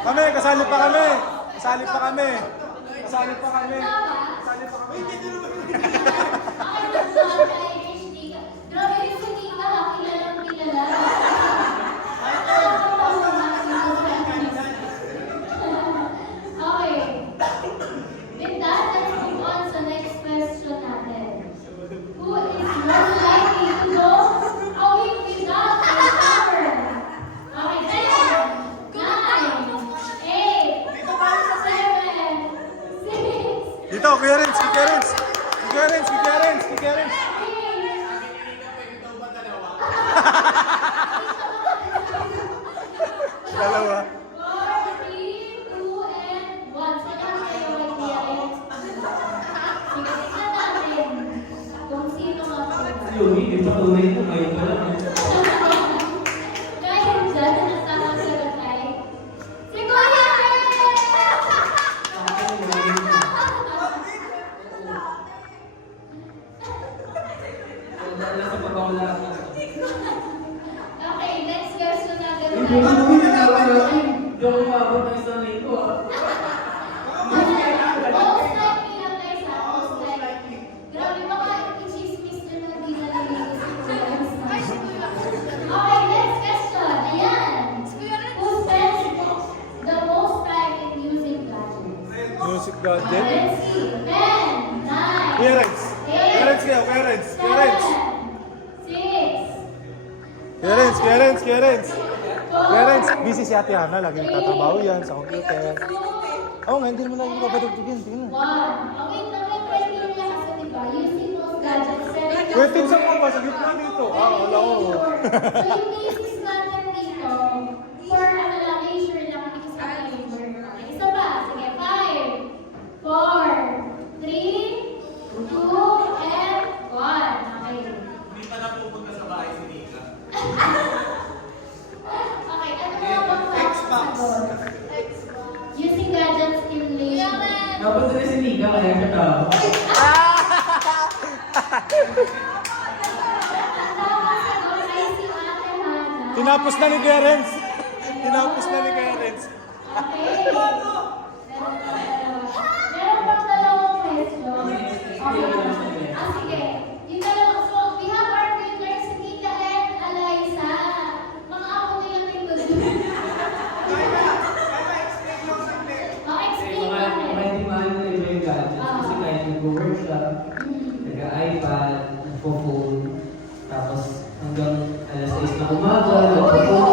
Kami, kasali pa kami. Kasali pa kami. Kasali pa kami. Kasali pa kami. Grabe yung sinika, kilalang kilala. Okay. With that, let's move on sa next question natin. Who is most likely to go a week without a shower? Okay, 10, 9, 8, 7, 6, Dito, Kuya Renz, Kuya Renz. Kuya Renz, Kuya Renz, Kuya Renz. Dalawa. 4, 3, 2, and 1. Sige, kayo idea. Sige, tignan natin kung sino ang Yung hindi pa tunay ito, ngayon pa lang. Kaya dyan, ang tamang sagot ay si Kuya Wala sa pagkawala. Okay, next question natin. Hindi ko naman nagawa natin. Hindi ako maabot ng isang linggo. Most likely lang guys ha, most likely. Grabe baka i-chismis na nung di na nalilis ko guys. Okay, next question. Ayan. Who spends the most time in using gadgets? Music gadget. Let's see. 10, 9, Kuya Renz. Kuya Renz kaya, Kuya Renz. Kuya Renz. 6, Kuya Renz, Kuya Renz, Kuya Renz. Kuya Renz, busy si Ate Hana. Lagi nagtatrabaho yan sa computer. Oo nga, hindi naman lagi kapatugtugin. Tingnan. 1. Okay, naman criteria kasi diba? Using those gadgets. Kuya Tim, saan ka ba? Sa gitna dito. Ah, wala ko. So yung basis natin dito, for ano lang, leisure lang, hindi kasi labor. Isa pa, sige, 5, 4, 3, 2, and 1. Okay. Hindi pa napupunta sa bahay si Nika. Okay, ano nga bang Xbox. Using gadgets in leisure. Napunta na si Nika, kaya siya tao. Ang tamang sagot ay si Ate Hana. Tinapos na ni Kuya Renz. Tinapos na ni Kuya Renz. Okay. Meron pang dalawang question. Okay. Sige. Yung dalawang. So, we have our winners, Tita and Eliza. Mga ako nilang may gusto. Kasi Explain mga natin. hindi mahal na iba yung gadgets. Kasi kahit nag-workshop, nag-iPad, nagpo-phone, tapos hanggang alas 6 na umaga, nagpo-phone